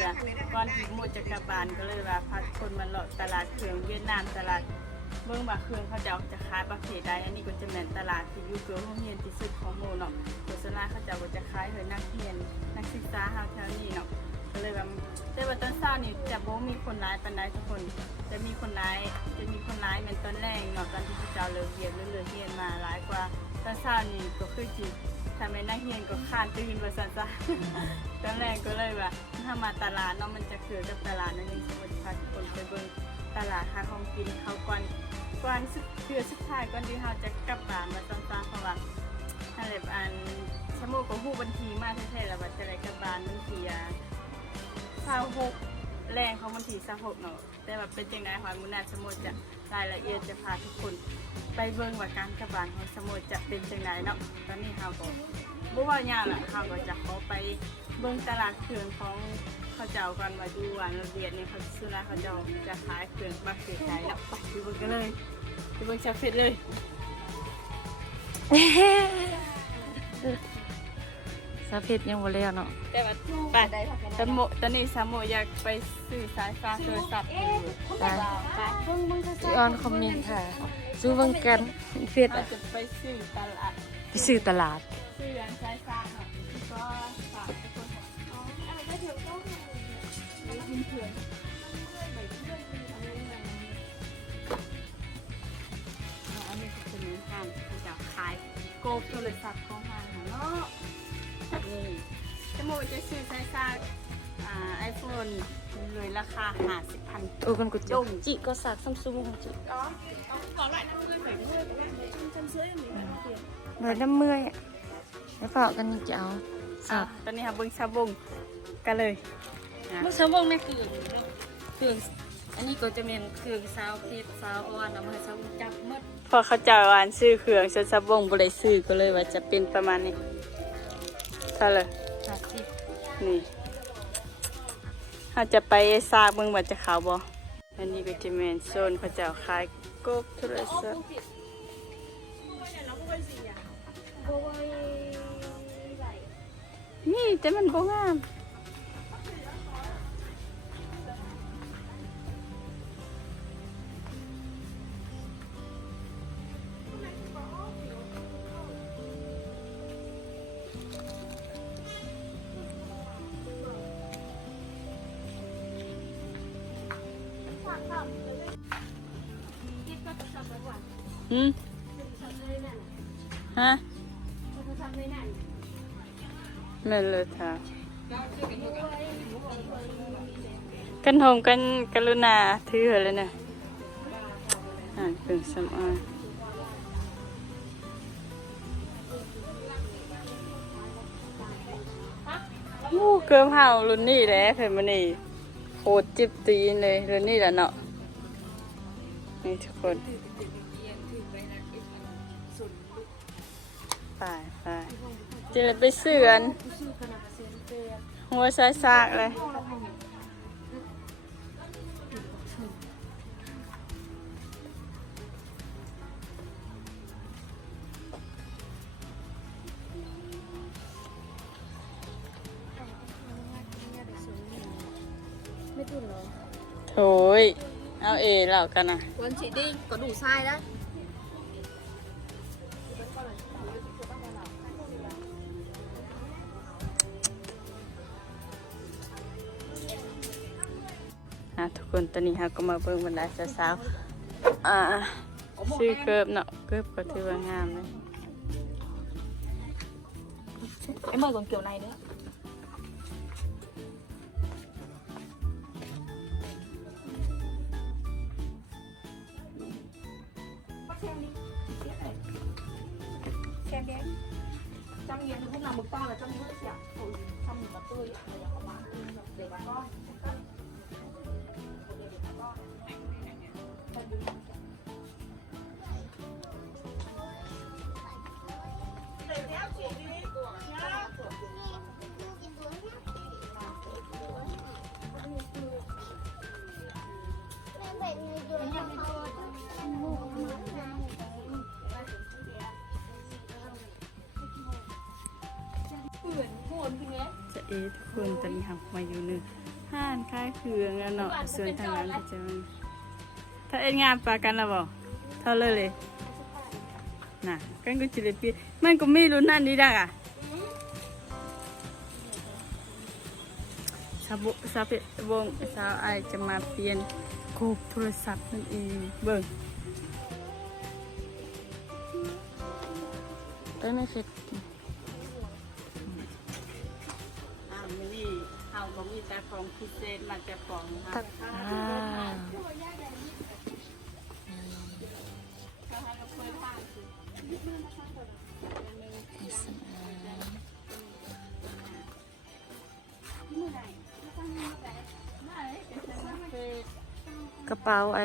รื่อก่อนที่โมจะกลับานก็เลยว่าพาทุกคนมาเลาะตลาดเครื่องเวียดนามตลาดเบิ่งว่าเครื่องเขาจะเอาจะขายประเภทใดอันนี้ก็จะแม่นตลาดที่อยู่เกือบห้องเรียนที่สุดของโมเนาะโฆษณาเขาจะว่าจะขายให้นักเรียนนักศึกษาเฮาแถวนี้เนาะก็เลยว่าแต่ว่าตอนเช้านี่จะบ่มีคนร้ายปานใดทุกคนจะมีคนร้ายจะมีคนร้ายเหมือนตอนแรกเนาะตอนที่พระเจ้าเลิกเรียนหรือเลิกเรียนมาหลายกว่า เช้านี่ก็คือจีทำให้นักเรียนก็ข้านตื่นว่าซั่นซะตอนแรกก็เลยว่าถ้ามาตลาดเนาะมันจะคือกับตลาดนั่นเองสมมติพาทุกคนไปเบิ่งตลาดหาของกินเขาก่อนก่อนสุดเคือสุดท้ายก่อนที่เราจะกลับบ้านมาตอนตาเพราะว่าอะไรแบบอันสมมุติก็ฮู้บัญชีมาแท้ๆแล้วว่าจะได้กลับบ้านบัญชีอะสาวหก แรงของมันทีสาวหกเนาะแต่แบบเป็นจังไดหอยมุนาสมุทรจะรายละเอียดจะพาทุกคน ไปเบิ่งว่าการกระบานของสมุทรจะเป็นจังไดเนาะตอนนี้เฮาก็บ่ว่าหยังล่ะเฮาก็จะขอไปเบิ่งตลาดเครื่องของเขาเจ้าก่อนว่าดูว่าระเบียดนี่เขาสุราเขาเจ้าจะขายเครื่องบักเสียใจแล้วไปดูเบิ่งกันเลยไปเบิ่งชาเฟดเลย สาเพชรยังบ่แล้วเนาะแต่ว่าไปตอนโมตอนนี้สามโมอยากไปซื้อสายฟ้าโทรศัพท์อยู่ได้ไปเบิ่งเบิ่งจีออนคอมเมนต์ค่ะสู้เบิ่งกันเฟซเราอะจะไปซื้อตลาดไปซื้อตลาดซื้อร้านสายฟ้าค่ะก็ฝากทุกคนอ๋ออะไรก็เดี๋ยวต้องไปกินเถื่อนไปเพื่อนกินอะไรอย่างนี้อันนี้คือเป็นห้างที่จะขายโกบโทรศัพท์ของห้างเนาะ นี่สมมติจะซื้อสายฟ้าอ่าไอโฟนเลยราคาห้าสิบพันโอ้คนกูจิจิก็สักซัมซุงของจิ đó có loại 50 70 của em đấy trăm trăm rưỡi mình phải tiền เลยน้ำเมื่อยอะแล้วเปล่ากันจะเอาสักตอนนี้ค่ะเบิ้งชาบงกันเลยเมื่อเช้าบงแม่คือเครื่องอันนี้ก็จะเป็นเครื่องซาวเพชรซาวอ่อนเอามาให้ซาวจับหมดพอเขาจะอ่านซื้อเครื่องชาบงบริซื้อก็เลยว่าจะเป็นประมาณนี้เท่าเลยห้าสิบนี่เขาจะไปซากเบิ้งว่าจะขาวบ่อันนี้ก็จะเป็นโซนเขาจะขายกบโทรศัพท์นี่แต่มันบ่งาม อืมฮะไม่เลยค่ะกันหงกันกรุณาถือเลยนะอ่านเครื่อสำอางโอ้เกิมเห่ารุ่นนี้แหละเพื่อนมันนี่โคตรจิบตีนเลยรุ่นนี้แหละเนาะนี่ทุกคน ไปไปจะเลยไปเสือนหัวซายซากเลยโถยเอาเอเหล่ากันนะวัน chị đi có đủ size đấy อะทุก คนตอนนี้เราก็มาเบิ่งบรรดาสาวๆอ่าซื้อเกิบเนาะเกิบก็ถือว่างามเลย em ơi còn kiểu này nữa xem đi anh trăm nghìn không làm một to là trăm rưỡi chị ạ Ôi, trăm nghìn mà tươi ạ Bây giờ có bán để bà con จะเอทุกคนตอนนี้หักมาอยู่หนึ่งห้านค่ายเคืองแล้วเนาะส่วนทางนั้นก็จะ ถ้าเอ็นงานปลากันแล้วบอกเท่าเลยเลยน่ะกันก็จะได้เปลี่ยนมันก็ไม่รู้นั่นนี่ดักอะสาวบุสาวเพชรวงสาวไอจะมาเปลี่ยนกูโทรศัพท์นั่นเองเบิ่งเอ้ยไม่เสร็จอ้าวมินี่เฮาก็มีแต่ของพิเศษมาแต่ของนะตัคะ กระเป๋าไอ้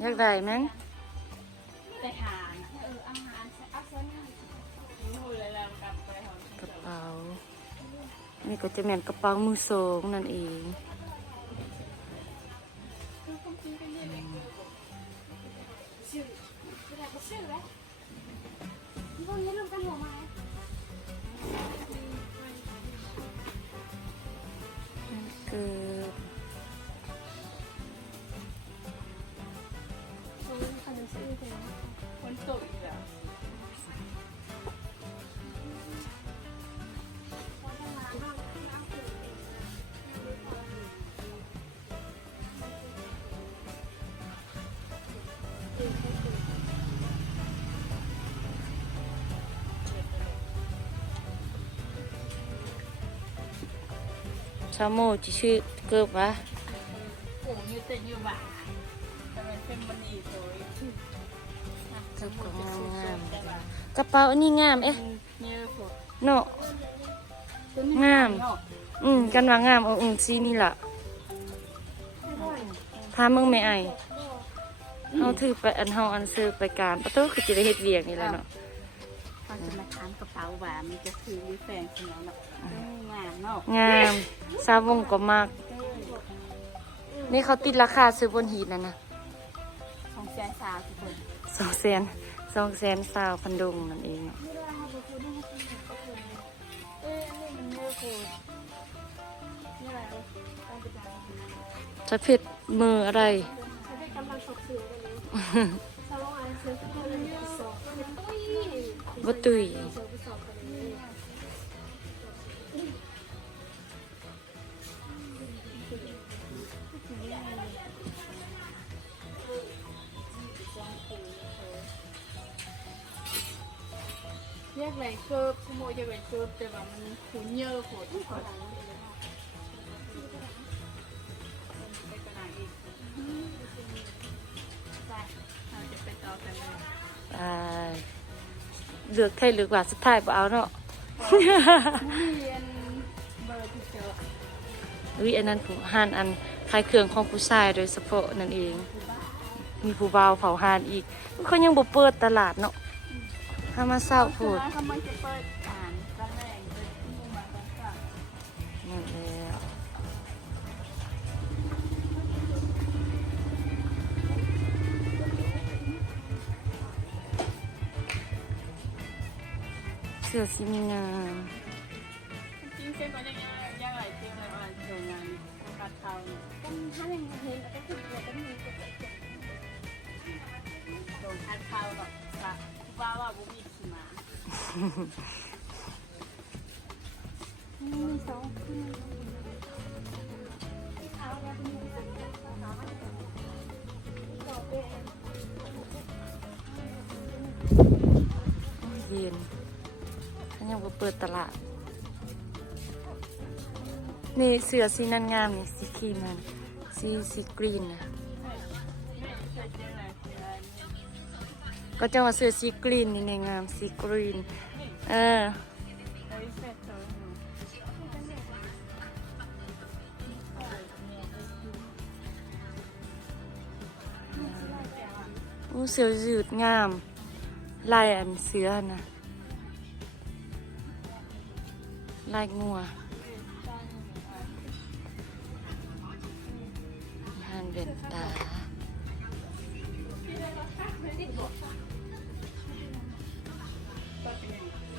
อยากได้มั้งไปหาเอออาหารอาหารนู่นเลยแล้วกลับไปหอกระเป๋า นี่ก็จะเหมือนกระเป๋ามือสองนั่นเอง คือคนตกอีกแล้ว ชาโมจิชื่อเกิบวะโอ้ยอยู่แต่อยู่บ้านแต่มันเป็นมันนี่สวยกระเป๋างามแต่ว่าๆกระเป๋าอันนี้งามเอ๊ะเยอะกว่าเนาะงาม อืมกันว่างามเอาอืมสีนี่ล่ะพามึงไม่ไอายเอาถือไปอันเฮาอันซื้อไปการประตูคือจะได้เฮ็ดเวียกนี่แหละเนาะ เขาจะมาทานกระเป๋าหวานมันจะคือมีแฟนของเราเนาะงามเนาะงามสาวงก็มาก นี่เขาติดราคาซื้อบนหีดนั่นนะของแจสาวทุกคนสองแสนสองแสนสาวพันดงนั่นเองเนาะเอ้ยอันนี้มันเยอะเกินนี่อะไรการไปจ่ายจะเพชรมืออะไรเขาได้กำลังสอบสื่อกันเลย บ่ตุยเสือไปสอบกันเลยแยกไหนเกิบขโมยแยกไหนเกิบแต่ว่ามันขุนเยอะโหดทุกคนไปกระดาษอีกไปเราจะไปต่อกันเลยไป เลือกไทยหรือกว่าสุดท้ายบ่เอาเนาะเรียนเบอร์ที่เจอวิอันนั้นผู้ห้านอันขายเครื่องของผู้ชายโดยเฉพาะนั่นเอง มีผู้บ่าวเผาห้านอีกเขายังบ่เปิดตลาดเนาะถ้ามาเศร้าโพูด สื้อสีงามจริงๆเส้นมันยังยังหลายเส้นเลยว่าโรงงานกัดเขาเนี่ยกันถ้าเป็นเห็นก็คือเราต้องมีเก็บโรงกัดเขาหรอกว่าว่าว่าบุบีขี่ม้ามีสองเอาแล้วมีสองสามต่อไปเย็น เขายังบ่เปิดตลาด นี่เสื้อสีนันงามนี่สีครีมมันสีสีกรีนนะไม่เคยเจอเลยเจอเนี่ยก็จะว่าเสื้อสีกรีนนี่ในงามสีกรีน เออเอ้ยเสร็จแล้วอยู่อู้เสือยืดงาม ลายอันเสือนะ ลายงัวหานเวนตา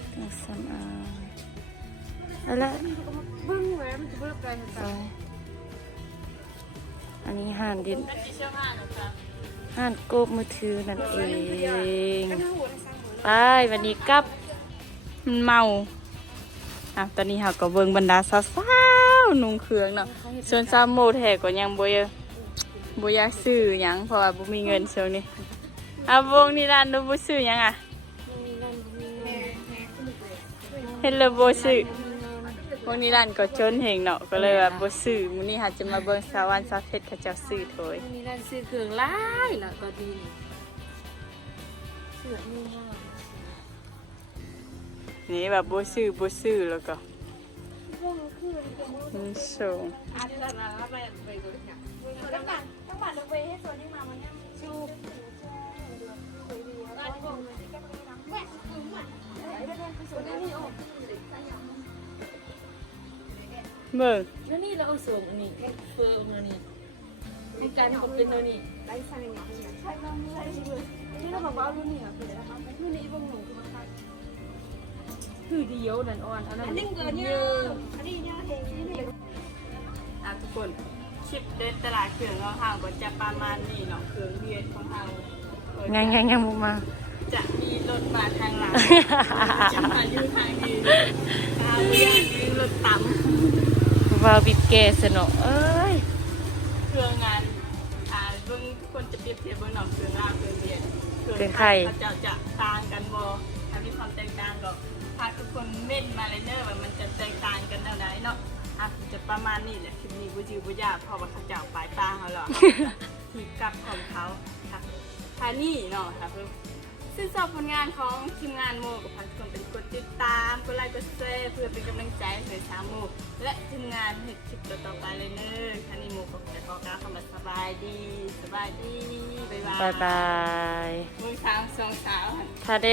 เครื่องสำอางเอาละบึ้งเลยมันจะเบิกไกลมันไปอันนี้ห่านดินนั่นคือเชื่อผ้านะครับห่านโกบมือถือนั่นเองกันทั้งหัวทั้งสามหัวไปวันนี้กลับมันเมา อะตอนนี้เราก็เบิ่งบรรดาสาวๆนุ่งเครื่องเนาะส่วนซามโมแทก็ยังบ่ยากบ่อยากซื้อหยังเพราะว่าบ่มีเงินช่วงนี้อะวงนี้ร้านดูบ่ซื้อหยังอะเห็นแล้วบ่ซื้อวงนี้ร้านก็จนเฮงเนาะก็เลยว่าบ่ซื้อมื้อนี้หาจะมาเบิ่งสาวันสาวเพชรเขาเจ้าซื้อโถยมีร้านซื้อเครื่องหลายแล้วก็ดีเสือนี่มาก นี่แบบบ่ซื้อบ่ซื้อแล้วก็มันส่งอาจจะมาแล้วไปไปดูเนี่ยตั้งแต่ตั้งแต่เราไปให้ตัวนี้มามันเนี่ยชูร้านของมันที่แกไปนะแม่คือเหมือนไอ้เรื่องคือส่วนนี้โอ้เบิ่งแล้วนี่เราเอาส่งอันนี้เฟิร์มอันนี้มีการคบเป็นตัวนี้ไร้สายหนังใช่บ้างใช่เลยนี่เราบอกว่ารุ่นนี้อะคืออะไรครับรุ่นนี้บ้างหนูคือมันใครคือเดียวนั่นอ่อนอันนั้นอันนี้เกินเนี่ยอันนี้เนี่ยเฮงนี่เนี่ยอะทุกคนคลิปเดินตลาดเครื่องของเฮาก็จะประมาณนี้เนาะเครื่องเรียนของเฮาเออยังยังยังบ่มา จะมีรถมาทางหลังจะมาอยู่ทางนี้ทางเรียนยืนรถต่ำว่าบิดแกสนอเอ้ยเครื่องงานอ่าเบิ่งทุกคนจะเปรียบเทียบเบิ่งเนาะเครื่องลาวเครื่องเรียนเครื่องไทยเขาจะจะต่างกันบ่ คนเม่นมาเลยเนอะว่ามันจะแตกต่างกันแนวไหนเนาะอะจะประมาณนี้แหละคลิปนี้บ่จือบ่ยากเพราะว่าเขาเจ้าปลายตาเขาหรอกทีกลับของเขาค่ะทานี่เนาะค่ะเพิ่นซึ่งชอบผลงานของทีมงานโมกับพันคนเป็นกดติดตามกดไลค์กดแชร์เพื่อเป็นกำลังใจให้สามโมและทีมงานเห็ดคลิปต่อๆไปเลยเนอะท่านี่โมก็จะขอกล่าวคำว่าสบายดีสบายดีบ๊ายบายบายบายมือสาวสองสาวทาเด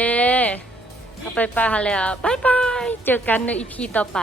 ไปไปป้าแล้วบายบาย เจอกันในอีพีต่อไป